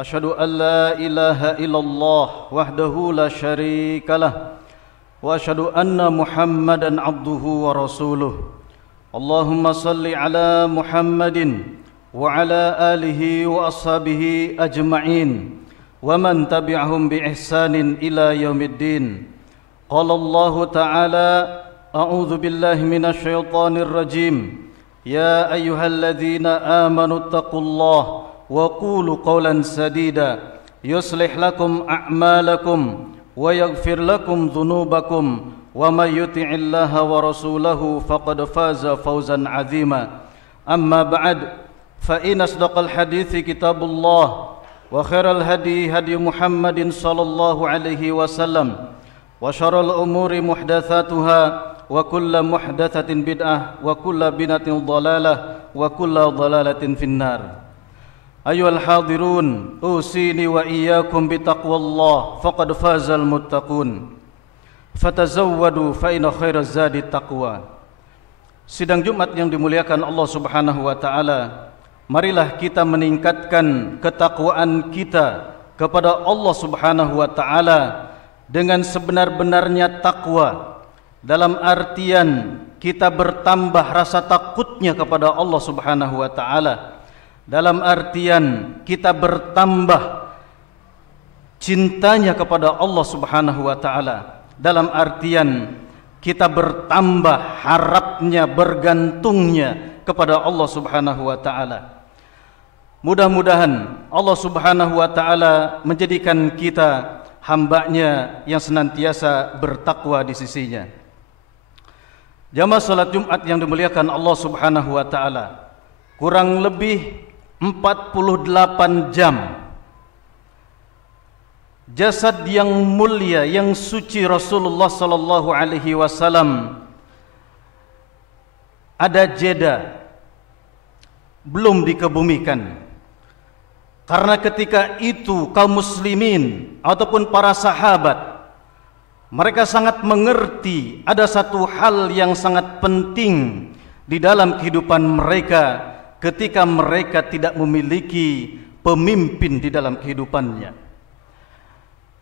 أشهد أن لا إله إلا الله وحده لا شريك له وأشهد أن محمدا عبده ورسوله اللهم صل على محمد وعلى آله وأصحابه أجمعين ومن تبعهم بإحسان إلى يوم الدين قال الله تعالى أعوذ بالله من الشيطان الرجيم يا أيها الذين آمنوا اتقوا الله وقولوا قولا سديدا يصلح لكم أعمالكم ويغفر لكم ذنوبكم ومن يطع الله ورسوله فقد فاز فوزا عظيما أما بعد فإن أصدق الحديث كتاب الله وخير الهدي هدي محمد صلى الله عليه وسلم وشر الأمور محدثاتها وكل محدثة بدعة وكل بدعة ضلالة وكل ضلالة في النار أيها الحاضرون أوصيني وإياكم بتقوى الله فقد فاز المتقون fatazawwadu fa inna khairaz zadi taqwa. Sidang Jumat yang dimuliakan Allah Subhanahu wa taala, marilah kita meningkatkan ketakwaan kita kepada Allah Subhanahu wa taala dengan sebenar-benarnya takwa, dalam artian kita bertambah rasa takutnya kepada Allah Subhanahu wa taala, dalam artian kita bertambah cintanya kepada Allah Subhanahu wa taala, dalam artian kita bertambah harapnya, bergantungnya kepada Allah Subhanahu wa taala. Mudah-mudahan Allah Subhanahu wa taala menjadikan kita hamba-Nya yang senantiasa bertakwa di sisinya. Jamaah salat Jumat yang dimuliakan Allah Subhanahu wa taala, kurang lebih 48 jam jasad yang mulia, yang suci Rasulullah sallallahu alaihi wasallam ada jeda, belum dikebumikan. Karena ketika itu kaum muslimin ataupun para sahabat, mereka sangat mengerti ada satu hal yang sangat penting di dalam kehidupan mereka ketika mereka tidak memiliki pemimpin di dalam kehidupannya.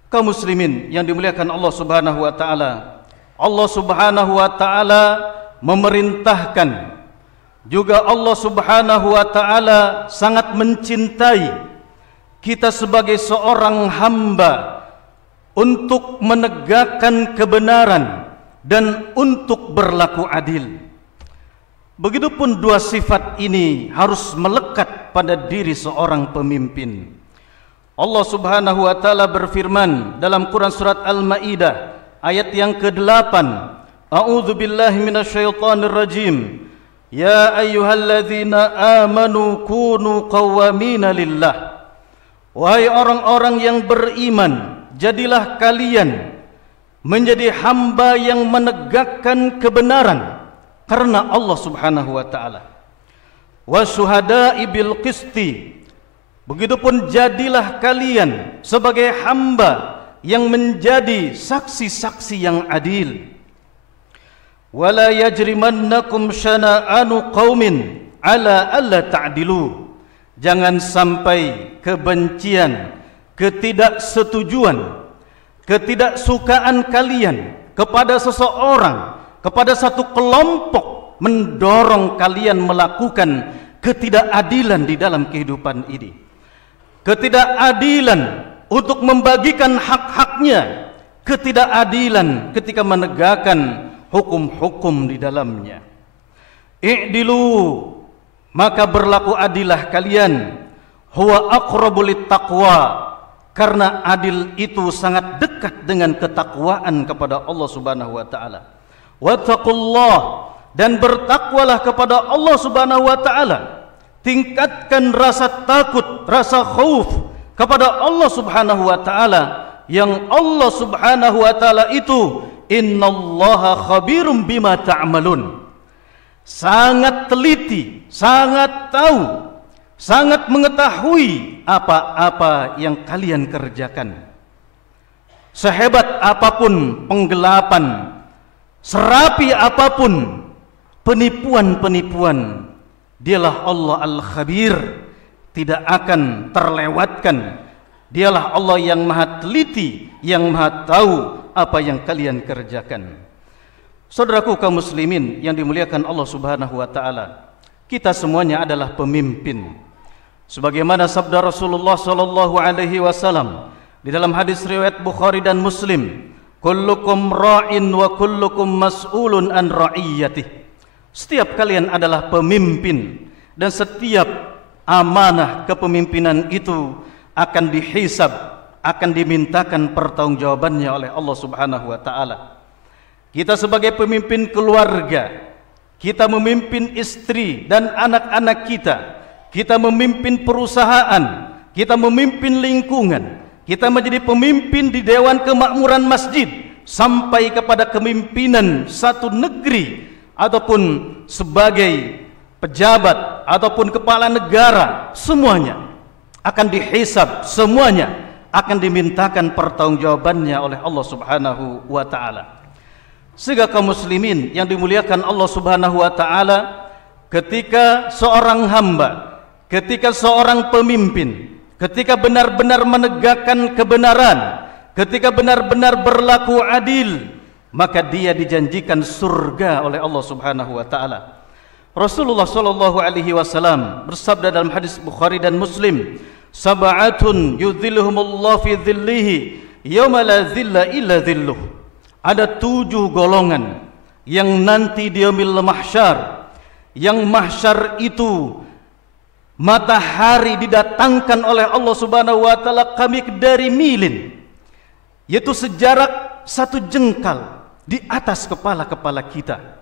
Kaum muslimin yang dimuliakan Allah Subhanahu wa taala, Allah Subhanahu wa taala memerintahkan, juga Allah Subhanahu wa taala sangat mencintai kita sebagai seorang hamba untuk menegakkan kebenaran dan untuk berlaku adil. Begitupun dua sifat ini harus melekat pada diri seorang pemimpin. Allah Subhanahu wa taala berfirman dalam Quran surat Al-Maidah ayat yang ke-8, A'udzu billahi minasyaitonir rajim. Ya ayyuhalladzina amanu kunu qawwamina lillah. Wahai orang-orang yang beriman, jadilah kalian menjadi hamba yang menegakkan kebenaran karena Allah Subhanahu wa taala. Wasyuhada'i bil qisti. Begitupun jadilah kalian sebagai hamba yang menjadi saksi-saksi yang adil. Wala yajrimannakum syana'anu qaumin ala alla ta'dilu. Jangan sampai kebencian, ketidaksetujuan, ketidaksukaan kalian kepada seseorang, kepada satu kelompok mendorong kalian melakukan ketidakadilan di dalam kehidupan ini. Ketidakadilan untuk membagikan hak-haknya, ketidakadilan ketika menegakkan hukum-hukum di dalamnya. I'dilu, maka berlaku adilah kalian, huwa aqrabu littaqwa, karena adil itu sangat dekat dengan ketakwaan kepada Allah Subhanahu wa taala. Wattaqullah, dan bertakwalah kepada Allah Subhanahu wa taala. Tingkatkan rasa takut, rasa khauf kepada Allah Subhanahu wa taala, yang Allah Subhanahu wa taala itu innallaha khabirum bima ta'malun. Sangat teliti, sangat tahu, sangat mengetahui apa-apa yang kalian kerjakan. Sehebat apapun penggelapan, serapi apapun penipuan-penipuan, dialah Allah Al-Khabir, tidak akan terlewatkan, Dialah Allah yang maha teliti, yang maha tahu apa yang kalian kerjakan. Saudaraku kaum muslimin yang dimuliakan Allah Subhanahu wa taala, kita semuanya adalah pemimpin. Sebagaimana sabda Rasulullah sallallahu alaihi wasallam di dalam hadis riwayat Bukhari dan Muslim, kullukum ra'in wa kullukum mas'ulun an ra'iyatih. Setiap kalian adalah pemimpin dan setiap amanah kepemimpinan itu akan dihisab, akan dimintakan pertanggungjawabannya oleh Allah Subhanahu wa taala. Kita sebagai pemimpin keluarga, kita memimpin istri dan anak-anak kita, kita memimpin perusahaan, kita memimpin lingkungan, kita menjadi pemimpin di Dewan Kemakmuran Masjid, sampai kepada kepemimpinan satu negeri ataupun sebagai pejabat ataupun kepala negara, semuanya akan dihisab, semuanya akan dimintakan pertanggungjawabannya oleh Allah Subhanahu wa taala. Sehingga kaum muslimin yang dimuliakan Allah Subhanahu wa taala, ketika seorang hamba, ketika seorang pemimpin, ketika benar-benar menegakkan kebenaran, ketika benar-benar berlaku adil, maka dia dijanjikan surga oleh Allah Subhanahu wa taala. Rasulullah sallallahu alaihi wasallam bersabda dalam hadis Bukhari dan Muslim, sab'atun yudhilluhumullahu fi dhillihi yauma la dhilla illa dhilluh. Ada 7 golongan yang nanti di yaumil mahsyar, yang mahsyar itu matahari didatangkan oleh Allah Subhanahu wa taala kami dari milin, yaitu sejarak 1 jengkal di atas kepala-kepala kita.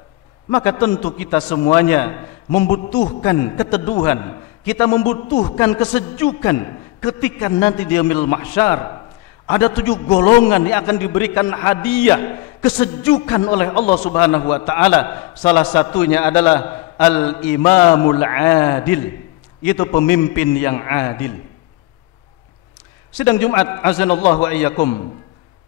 Maka tentu kita semuanya membutuhkan keteduhan, kita membutuhkan kesejukan ketika nanti di yaumil mahsyar. Ada 7 golongan yang akan diberikan hadiah kesejukan oleh Allah Subhanahu wa taala. Salah satunya adalah al-imamul adil, yaitu pemimpin yang adil. Sidang Jumat azanallahu wa iyyakum.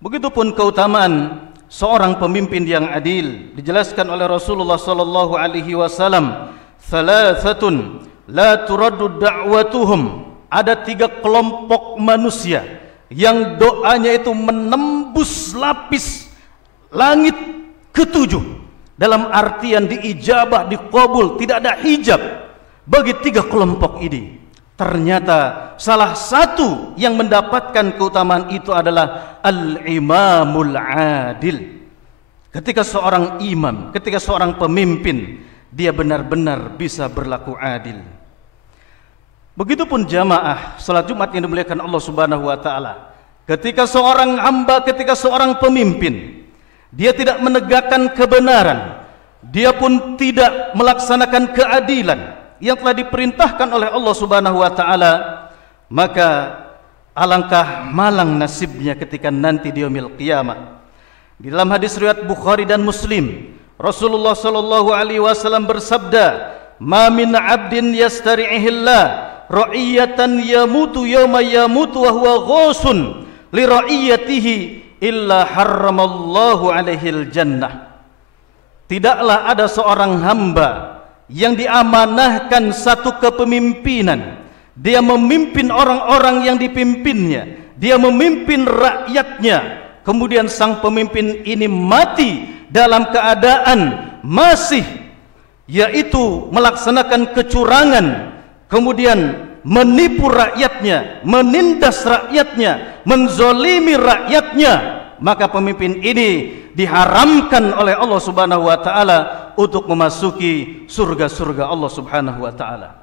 Begitupun keutamaan seorang pemimpin yang adil dijelaskan oleh Rasulullah sallallahu alaihi wasallam, thalathatun la turaddu da'watuhum. Ada 3 kelompok manusia yang doanya itu menembus lapis langit ke-7, dalam artian diijabah, diqabul, tidak ada hijab bagi 3 kelompok ini. Ternyata salah satu yang mendapatkan keutamaan itu adalah al-imamul adil. Ketika seorang imam, ketika seorang pemimpin, dia benar-benar bisa berlaku adil. Begitupun jamaah salat Jumat yang dimuliakan Allah Subhanahu wa taala. Ketika seorang hamba, ketika seorang pemimpin, dia tidak menegakkan kebenaran, dia pun tidak melaksanakan keadilan yang telah diperintahkan oleh Allah Subhanahu wa taala, maka alangkah malang nasibnya ketika nanti di yaumil qiyamah. Di dalam hadis riwayat Bukhari dan Muslim, Rasulullah sallallahu alaihi wasallam bersabda, "Ma min 'abdin yastari'ihillah ra'iyatan yamutu yawma yamutu wa huwa ghusun li ra'iyatihi illa harramallahu alaihil jannah." Tidaklah ada seorang hamba yang diamanahkan satu kepemimpinan, dia memimpin orang-orang yang dipimpinnya, dia memimpin rakyatnya, kemudian sang pemimpin ini mati dalam keadaan masih yaitu melaksanakan kecurangan, kemudian menipu rakyatnya, menindas rakyatnya, menzolimi rakyatnya, maka pemimpin ini diharamkan oleh Allah Subhanahu wa taala untuk memasuki surga-surga Allah Subhanahu wa taala.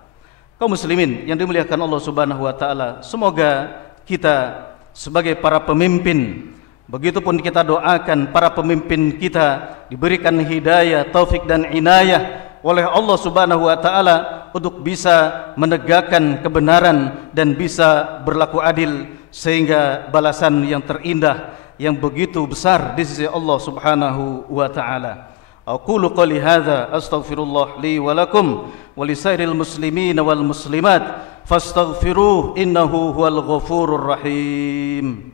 Kaum muslimin yang dimuliakan Allah Subhanahu wa taala, semoga kita sebagai para pemimpin, begitupun kita doakan para pemimpin kita diberikan hidayah, taufik dan inayah oleh Allah Subhanahu wa taala untuk bisa menegakkan kebenaran dan bisa berlaku adil, sehingga balasan yang terindah yang begitu besar di sisi Allah Subhanahu wa taala. Aqulu qouli hadza astaghfirullah li wa lakum wa lisairil muslimin wal muslimat fastaghfiruh innahu huwal ghafurur rahim.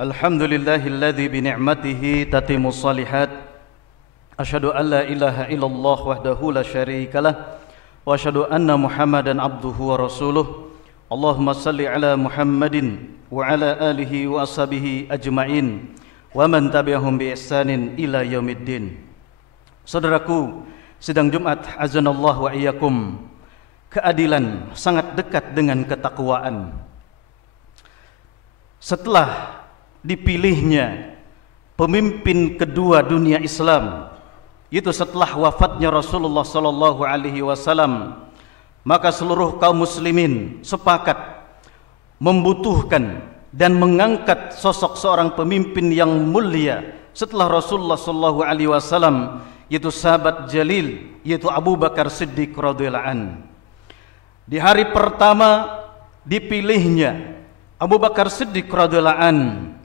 Alhamdulillahilladzi bi ni'matihi tatimmus shalihat. Asyhadu an la ilaha illallah wahdahu la syarikalah wa asyhadu anna Muhammadan abduhu wa rasuluh. Allahumma salli ala Muhammadin wa ala alihi wa ashabihi ajma'in wa man tabi'ahum bi ihsanin ila yaumiddin. Saudaraku, sidang Jumat azanallahu wa iyyakum. Keadilan sangat dekat dengan ketakwaan. Setelah dipilihnya pemimpin kedua dunia Islam, itu setelah wafatnya Rasulullah sallallahu alaihi wasallam, maka seluruh kaum muslimin sepakat membutuhkan dan mengangkat sosok seorang pemimpin yang mulia setelah Rasulullah sallallahu alaihi wasallam, yaitu sahabat jalil, yaitu Abu Bakar Siddiq radhiyallahu anhu. Di hari pertama dipilihnya Abu Bakar Siddiq radhiyallahu anhu,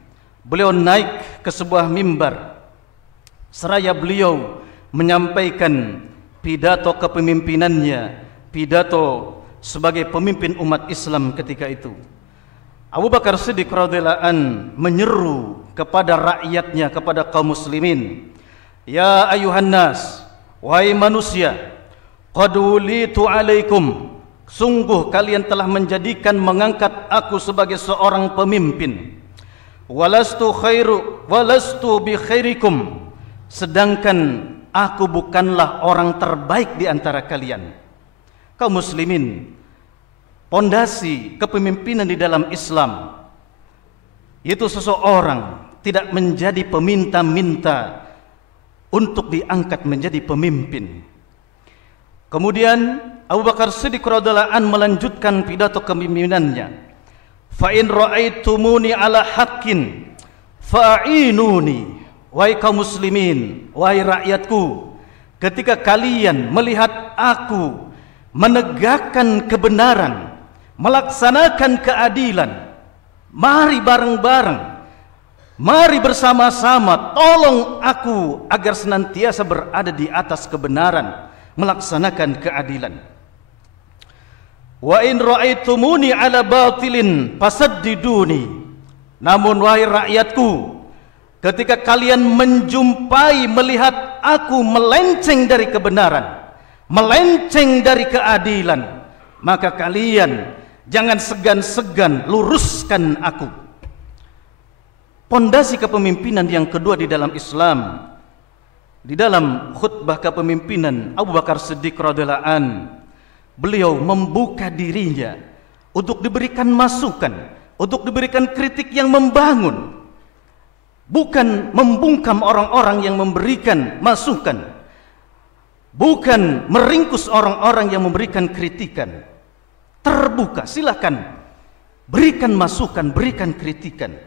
beliau naik ke sebuah mimbar seraya beliau menyampaikan pidato kepemimpinannya, pidato sebagai pemimpin umat Islam ketika itu. Abu Bakar Siddiq radhiyallahu anhu menyeru kepada rakyatnya, kepada kaum muslimin, "Ya ayuhan nas, wahai manusia, qad wulitu alaikum, sungguh kalian telah menjadikan, mengangkat aku sebagai seorang pemimpin. Walastu bi khairikum, sedangkan aku bukanlah orang terbaik di antara kalian." Kaum muslimin, pondasi kepemimpinan di dalam Islam itu seseorang tidak menjadi peminta-minta untuk diangkat menjadi pemimpin. Kemudian Abu Bakar Siddiq radhiyallahu anhu melanjutkan pidato kepemimpinannya. Fa in ra'aitumuni ala haqqin fa'inuni. Wahai kaum muslimin, wahai rakyatku, ketika kalian melihat aku menegakkan kebenaran, melaksanakan keadilan, mari bareng-bareng, mari bersama-sama tolong aku agar senantiasa berada di atas kebenaran, melaksanakan keadilan. Wa in ra'aitumuni ala batilin fasaddiduni. Namun wahai rakyatku, ketika kalian menjumpai, melihat aku melenceng dari kebenaran, melenceng dari keadilan, maka kalian jangan segan-segan luruskan aku. Pondasi kepemimpinan yang kedua di dalam Islam, di dalam khutbah kepemimpinan Abu Bakar Siddiq radhiyallahu anhu, beliau membuka dirinya untuk diberikan masukan, untuk diberikan kritik yang membangun, bukan membungkam orang-orang yang memberikan masukan, bukan meringkus orang-orang yang memberikan kritikan. Terbuka, silakan berikan masukan, berikan kritikan.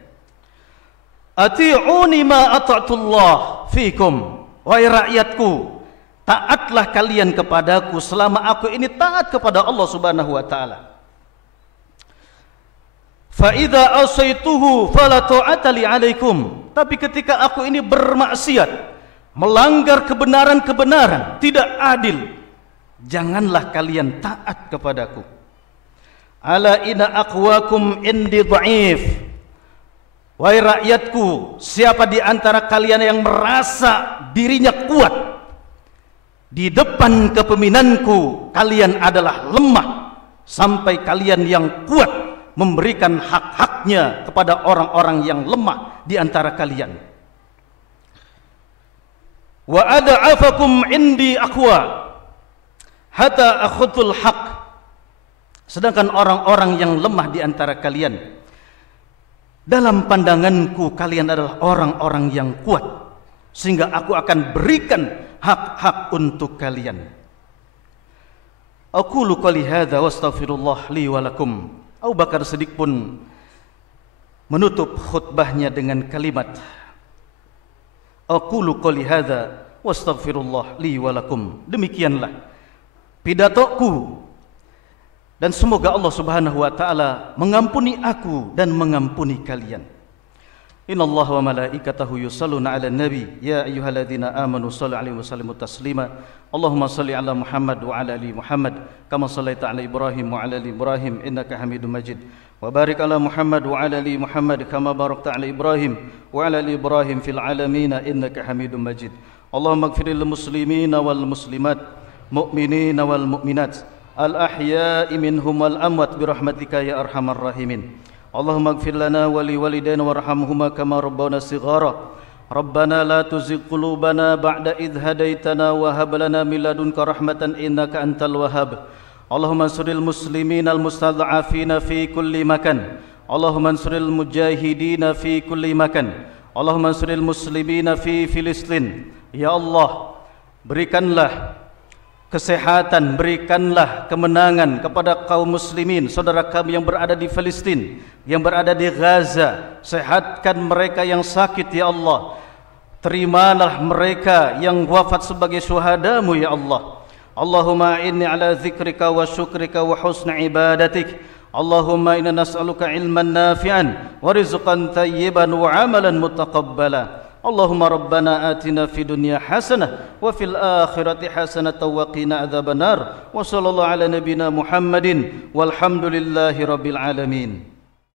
Ati'uni ma ata'tullah fikum. Wahai rakyatku, taatlah kalian kepadaku selama aku ini taat kepada Allah Subhanahu wa taala. Fa idza asaituhu fala ta'ata li 'alaikum. Tapi ketika aku ini bermaksiat, melanggar kebenaran-kebenaran, tidak adil, janganlah kalian taat kepadaku. Ala inna aqwakum indi dha'if. Wahai rakyatku, siapa di antara kalian yang merasa dirinya kuat, di depan kepemimpinanku kalian adalah lemah, sampai kalian yang kuat memberikan hak-haknya kepada orang-orang yang lemah di antara kalian. Wa ada'afakum indi aqwa hatta akhudul haq. Sedangkan orang-orang yang lemah di antara kalian, dalam pandanganku kalian adalah orang-orang yang kuat, sehingga aku akan berikan hak-hak untuk kalian. Aqulu qouli hadza wa astaghfirullah li wa lakum. Abu Bakar Siddiq pun menutup khutbahnya dengan kalimat, aqulu qouli hadza wa astaghfirullah li wa lakum. Demikianlah pidatoku, dan semoga Allah Subhanahu wa taala mengampuni aku dan mengampuni kalian. Innallaha wa malaikatahu yusalluna 'alan nabi ya ayyuhalladzina amanu shallu 'alaihi wa sallimu taslima. Allahumma shalli 'ala Muhammad wa 'ala ali Muhammad kama shallaita 'ala Ibrahim wa 'ala ali Ibrahim innaka Hamidum Majid. وبارك على محمد وعلى آل محمد كما باركت على إبراهيم وعلى آل إبراهيم في العالمين إنك حميد مجيد. اللهم اغفر للمسلمين والمسلمات مؤمنين والمؤمنات الأحياء منهم والأموات برحمتك يا أرحم الراحمين. اللهم اغفر لنا ولوالدينا وارحمهما كما ربونا صغارا. ربنا لا تزغ قلوبنا بعد إذ هديتنا وهب لنا من لدنك رحمة إنك أنت الوهاب. اللهم انصر المسلمين المستضعفين في كل مكان. اللهم انصر المجاهدين في كل مكان. اللهم انصر المسلمين في فلسطين. Ya Allah, berikanlah kesehatan, berikanlah kemenangan kepada kaum muslimin, saudara kami yang berada di Palestina, yang berada di Gaza. Sehatkan mereka yang sakit ya Allah. Terimalah mereka yang wafat sebagai syuhadamu ya Allah. Allahumma inni ala zikrika wa syukrika wa husni ibadatik. Allahumma inna nas'aluka ilman nafi'an wa rizqan tayyiban wa amalan mutaqabbala. Allahumma rabbana atina fi dunya hasanah wa fil akhirati hasanah wa qina adzabannar. Wa sallallahu ala nabiyyina Muhammadin walhamdulillahi rabbil alamin.